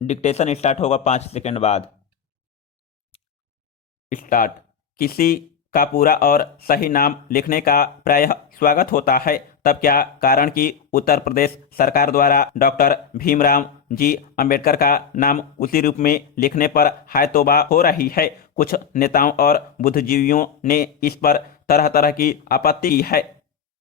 Dictation start होगा 5 second बाद। Start. किसी का पूरा और सही नाम लिखने का प्रायः स्वागत होता है, तब क्या कारण कि उत्तर प्रदेश सरकार द्वारा डॉक्टर भीमराव जी अंबेडकर का नाम उसी रूप में लिखने पर हाय तौबा हो रही है। कुछ नेताओं और बुद्धिजीवियों ने इस पर तरह तरह की आपत्ति की है,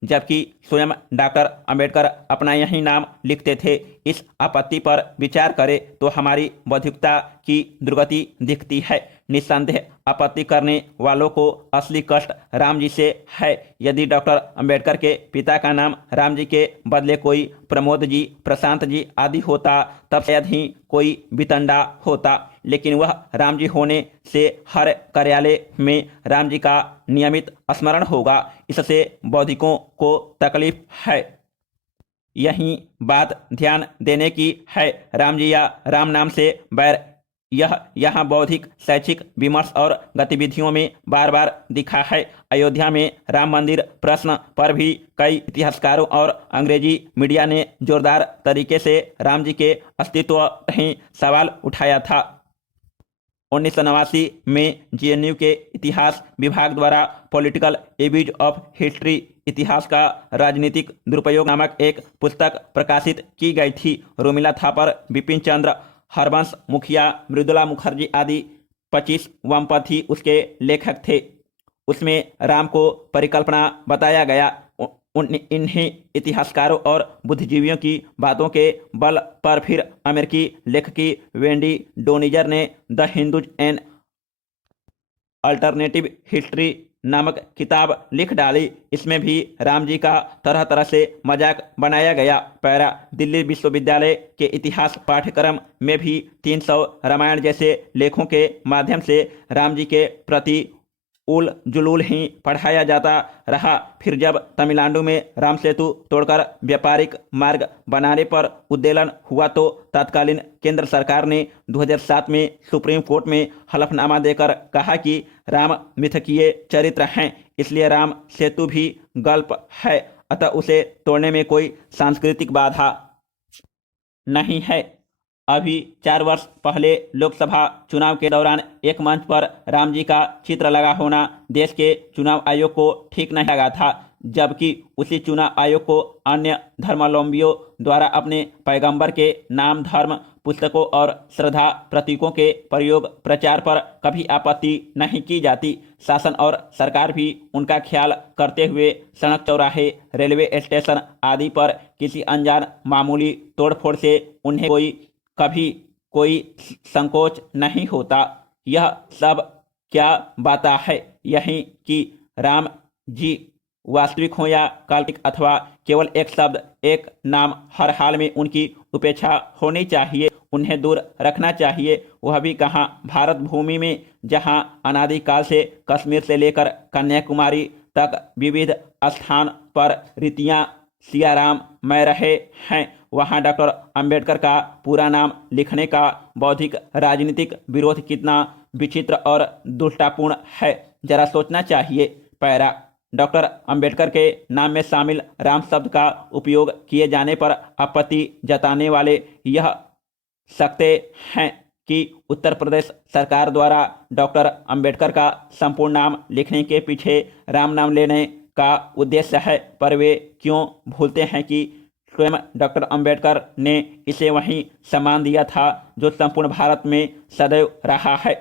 जबकि स्वयं डॉक्टर अंबेडकर अपना यही नाम लिखते थे। इस आपत्ति पर विचार करें तो हमारी बौद्धिकता की दुर्गति दिखती है। निस्संदेह आपत्ति करने वालों को असली कष्ट राम जी से है। यदि डॉक्टर अंबेडकर के पिता का नाम राम जी के बदले कोई प्रमोद जी, प्रशांत जी आदि होता, तब शायद ही कोई वितंडा होता, लेकिन वह राम जी होने से हर कार्यालय में राम जी का नियमित स्मरण होगा। इससे बौद्धिकों को तकलीफ है। यही बात ध्यान देने की है। राम जी या राम नाम से बैर यह यहाँ बौद्धिक शैक्षिक विमर्श और गतिविधियों में बार बार दिखा है। अयोध्या में राम मंदिर प्रश्न पर भी कई इतिहासकारों और अंग्रेजी मीडिया ने जोरदार तरीके से राम जी के अस्तित्व ही सवाल उठाया था। 1989 में जेएनयू के इतिहास विभाग द्वारा पॉलिटिकल एब्यूज ऑफ हिस्ट्री, इतिहास का राजनीतिक दुरुपयोग नामक एक पुस्तक प्रकाशित की गई थी। रोमिला थापर, बिपिन चंद्र, हरबंश मुखिया, मृदुला मुखर्जी आदि 25 वामपंथी उसके लेखक थे। उसमें राम को परिकल्पना बताया गया। इन्हीं इतिहासकारों और बुद्धिजीवियों की बातों के बल पर फिर अमेरिकी लेखकी वेंडी डोनिजर ने the Hindus and alternative history नामक किताब लिख डाली। इसमें भी राम जी का तरह तरह से मजाक बनाया गया। पैरा। दिल्ली विश्वविद्यालय के इतिहास पाठ्यक्रम में भी 300 रामायण जैसे लेखों के माध्यम से राम जी के प्रति उल जुलूल ही पढ़ाया जाता रहा। फिर जब तमिलनाडु में राम सेतु तोड़कर व्यापारिक मार्ग बनाने पर उद्वेलन हुआ तो तत्कालीन केंद्र सरकार ने 2007 में सुप्रीम कोर्ट में हलफनामा देकर कहा कि राम मिथकीय चरित्र हैं, इसलिए राम सेतु भी गल्प है, अतः उसे तोड़ने में कोई सांस्कृतिक बाधा नहीं है। अभी 4 वर्ष पहले लोकसभा चुनाव के दौरान एक मंच पर राम जी का चित्र लगा होना देश के चुनाव आयोग को ठीक नहीं लगा था, जबकि उसी चुनाव आयोग को अन्य धर्मावलंबियों द्वारा अपने पैगंबर के नाम, धर्म, पुस्तकों और श्रद्धा प्रतीकों के प्रयोग प्रचार पर कभी आपत्ति नहीं की जाती। शासन और सरकार भी उनका ख्याल करते हुए सड़क, चौराहे, रेलवे स्टेशन आदि पर किसी अनजान मामूली तोड़फोड़ से उन्हें कभी कोई संकोच नहीं होता। यह सब क्या बाता है? यही कि राम जी वास्तविक हो या काल्पनिक अथवा केवल एक शब्द, एक नाम, हर हाल में उनकी उपेक्षा होनी चाहिए, उन्हें दूर रखना चाहिए। वह भी कहाँ, भारत भूमि में जहाँ अनादिकाल से कश्मीर से लेकर कन्याकुमारी तक विविध स्थान पर रीतियाँ सियाराम में रहे हैं, वहाँ डॉक्टर अंबेडकर का पूरा नाम लिखने का बौद्धिक राजनीतिक विरोध कितना विचित्र और दुष्टापूर्ण है, जरा सोचना चाहिए। पैरा। डॉक्टर अंबेडकर के नाम में शामिल राम शब्द का उपयोग किए जाने पर आपत्ति जताने वाले यह सकते हैं कि उत्तर प्रदेश सरकार द्वारा डॉक्टर अंबेडकर का संपूर्ण नाम लिखने के पीछे राम नाम लेने का उद्देश्य है, पर वे क्यों भूलते हैं कि स्वयं डॉक्टर अंबेडकर ने इसे वही सम्मान दिया था जो संपूर्ण भारत में सदैव रहा है।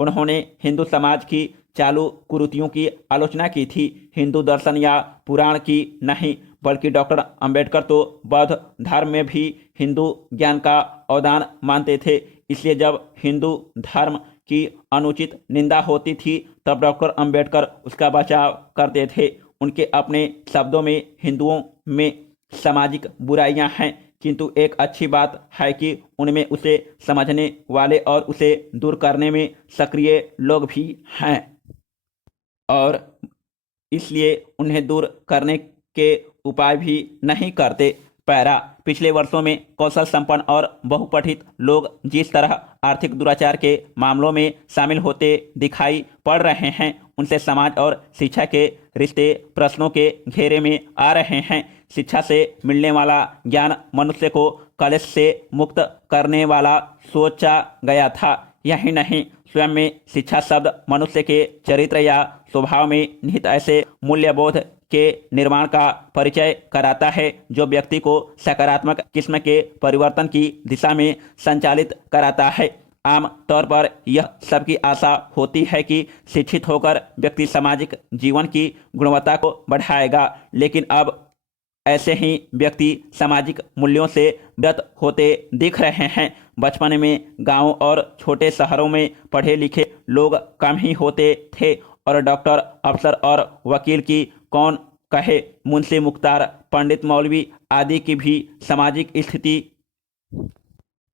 उन्होंने हिंदू समाज की चालू कुरीतियों की आलोचना की थी, हिंदू दर्शन या पुराण की नहीं, बल्कि डॉक्टर अंबेडकर तो बौद्ध धर्म में भी हिंदू ज्ञान का अवदान मानते थे। इसलिए जब हिंदू धर्म की अनुचित निंदा होती थी तब डॉक्टर अंबेडकर उसका बचाव करते थे। उनके अपने शब्दों में हिंदुओं में सामाजिक बुराइयां हैं, किंतु एक अच्छी बात है कि उनमें उसे समझने वाले और उसे दूर करने में सक्रिय लोग भी हैं, और इसलिए उन्हें दूर करने के उपाय भी नहीं करते। पैरा। पिछले वर्षों में कौशल संपन्न और बहुपठित लोग जिस तरह आर्थिक दुराचार के मामलों में शामिल होते दिखाई पड़ रहे हैं, उनसे समाज और शिक्षा के रिश्ते प्रश्नों के घेरे में आ रहे हैं। शिक्षा से मिलने वाला ज्ञान मनुष्य को कलेश से मुक्त करने वाला सोचा गया था। यही नहीं, स्वयं में शिक्षा शब्द मनुष्य के चरित्र या स्वभाव में निहित ऐसे मूल्यबोध के निर्माण का परिचय कराता है जो व्यक्ति को सकारात्मक किस्म के परिवर्तन की दिशा में संचालित कराता है। आम तौर पर यह सबकी आशा होती है कि शिक्षित होकर व्यक्ति सामाजिक जीवन की गुणवत्ता को बढ़ाएगा, लेकिन अब ऐसे ही व्यक्ति सामाजिक मूल्यों से व्यत होते दिख रहे हैं। बचपन में गांव और छोटे शहरों में पढ़े लिखे लोग कम ही होते थे और डॉक्टर, अफसर और वकील की कौन कहे, मुंशी मुख्तार, पंडित मौलवी आदि की भी सामाजिक स्थिति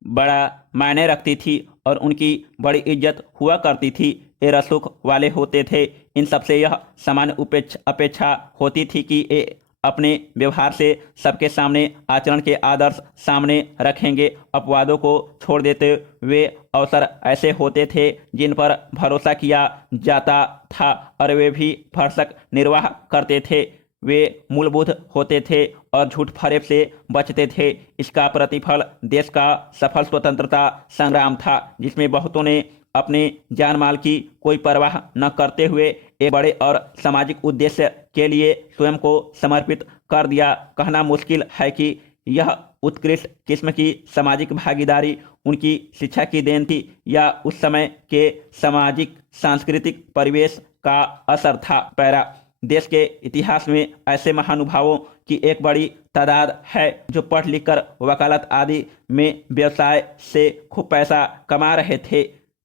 बड़ा मायने रखती थी और उनकी बड़ी इज्जत हुआ करती थी। ये रसूख वाले होते थे। इन सबसे यह सामान्य अपेक्षा होती थी कि ये अपने व्यवहार से सबके सामने आचरण के आदर्श सामने रखेंगे। अपवादों को छोड़ देते वे अवसर ऐसे होते थे जिन पर भरोसा किया जाता था और वे भी भरसक निर्वाह करते थे। वे मूलबोध होते थे और झूठ फरेब से बचते थे। इसका प्रतिफल देश का सफल स्वतंत्रता संग्राम था, जिसमें बहुतों ने अपने जान माल की कोई परवाह न करते हुए एक बड़े और सामाजिक उद्देश्य के लिए स्वयं को समर्पित कर दिया। कहना मुश्किल है कि यह उत्कृष्ट किस्म की सामाजिक भागीदारी उनकी शिक्षा की देन थी या उस समय के सामाजिक सांस्कृतिक परिवेश का असर था। पैरा, देश के इतिहास में ऐसे महानुभावों की एक बड़ी तादाद है जो पढ़ लिख कर वकालत आदि में व्यवसाय से खूब पैसा कमा रहे थे।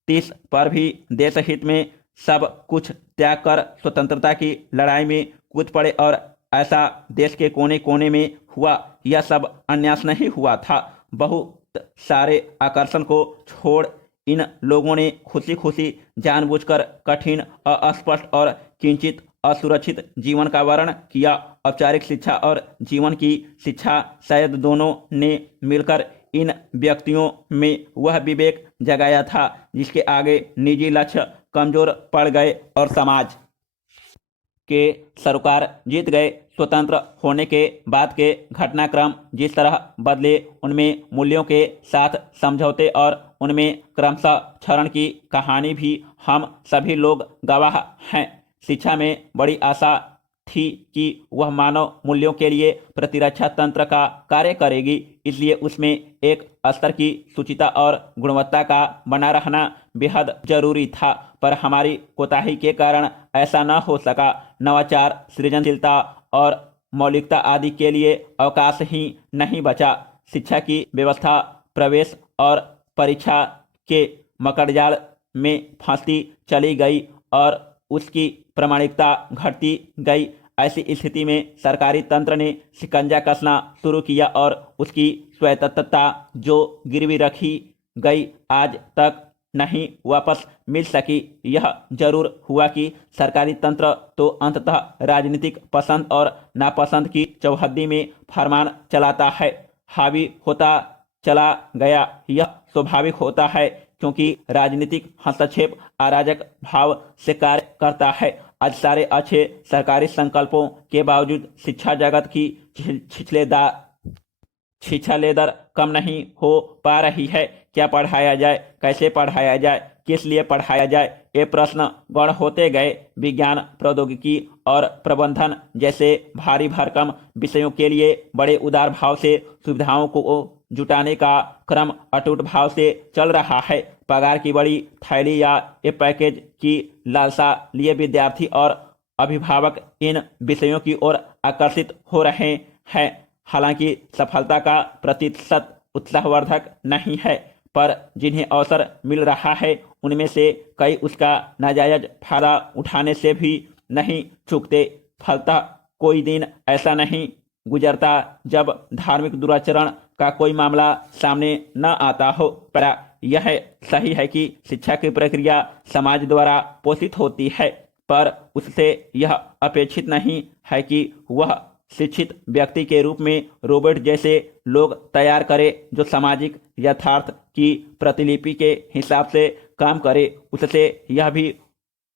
30 पर भी देश हित में सब कुछ त्याग कर स्वतंत्रता की लड़ाई में कूद पड़े और ऐसा देश के कोने कोने में हुआ। यह सब अन्यास नहीं हुआ था। बहुत सारे आकर्षण को छोड़ इन लोगों ने खुशी खुशी जानबूझकर कठिन, अस्पष्ट और किंचित असुरक्षित जीवन का वर्ण किया। औपचारिक शिक्षा और जीवन की शिक्षा शायद दोनों ने मिलकर इन व्यक्तियों में वह विवेक जगाया था जिसके आगे निजी लक्ष्य कमजोर पड़ गए और समाज के सरोकार जीत गए। स्वतंत्र होने के बाद के घटनाक्रम जिस तरह बदले, उनमें मूल्यों के साथ समझौते और उनमें क्रमशः क्षरण की कहानी भी हम सभी लोग गवाह हैं। शिक्षा में बड़ी आशा थी कि वह मानव मूल्यों के लिए प्रतिरक्षा तंत्र का कार्य करेगी, इसलिए उसमें एक स्तर की शुचिता और गुणवत्ता का बना रहना बेहद जरूरी था। पर हमारी कोताही के कारण ऐसा न हो सका। नवाचार, सृजनशीलता और मौलिकता आदि के लिए अवकाश ही नहीं बचा। शिक्षा की व्यवस्था प्रवेश और परीक्षा के मकड़जाल में फंसती चली गई और उसकी प्रामाणिकता घटती गई। ऐसी स्थिति में सरकारी तंत्र ने शिकंजा कसना शुरू किया और उसकी स्वायत्तता जो गिरवी रखी गई आज तक नहीं वापस मिल सकी। यह जरूर हुआ कि सरकारी तंत्र तो अंततः राजनीतिक पसंद और नापसंद की चौहद्दी में फरमान चलाता है, हावी होता चला गया। यह स्वाभाविक होता है क्योंकि राजनीतिक हस्तक्षेप अराजक भाव से कार्य करता है। आज सारे अच्छे सरकारी संकल्पों के बावजूद शिक्षा जगत की छिछलेदर कम नहीं हो पा रही है। क्या पढ़ाया जाए, कैसे पढ़ाया जाए, किस लिए पढ़ाया जाए, ये प्रश्न गौण होते गए। विज्ञान, प्रौद्योगिकी और प्रबंधन जैसे भारी भरकम विषयों के लिए बड़े उदार भाव से सुविधाओं को जुटाने का क्रम अटूट भाव से चल रहा है। पगार की बड़ी थैली या ये पैकेज की लालसा लिए विद्यार्थी और अभिभावक इन विषयों की ओर आकर्षित हो रहे हैं। हालांकि सफलता का प्रतिशत उत्साहवर्धक नहीं है, पर जिन्हें अवसर मिल रहा है उनमें से कई उसका नाजायज फायदा उठाने से भी नहीं चूकते। फलतः कोई दिन ऐसा नहीं गुजरता जब धार्मिक दुराचरण का कोई मामला सामने न आता हो। पर यह सही है कि शिक्षा की प्रक्रिया समाज द्वारा पोषित होती है, पर उससे यह अपेक्षित नहीं है कि वह शिक्षित व्यक्ति के रूप में रोबोट जैसे लोग तैयार करे जो सामाजिक यथार्थ की प्रतिलिपि के हिसाब से काम करे। उससे यह भी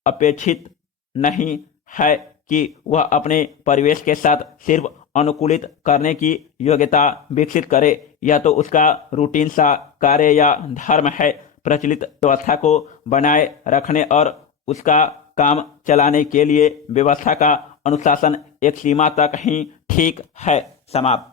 अपेक्षित नहीं है कि वह अपने परिवेश के साथ सिर्फ अनुकूलित करने की योग्यता विकसित करे। यह तो उसका रूटीन सा कार्य या धर्म है। प्रचलित व्यवस्था को बनाए रखने और उसका काम चलाने के लिए व्यवस्था का अनुशासन एक सीमा तक ही ठीक है। समाप्त।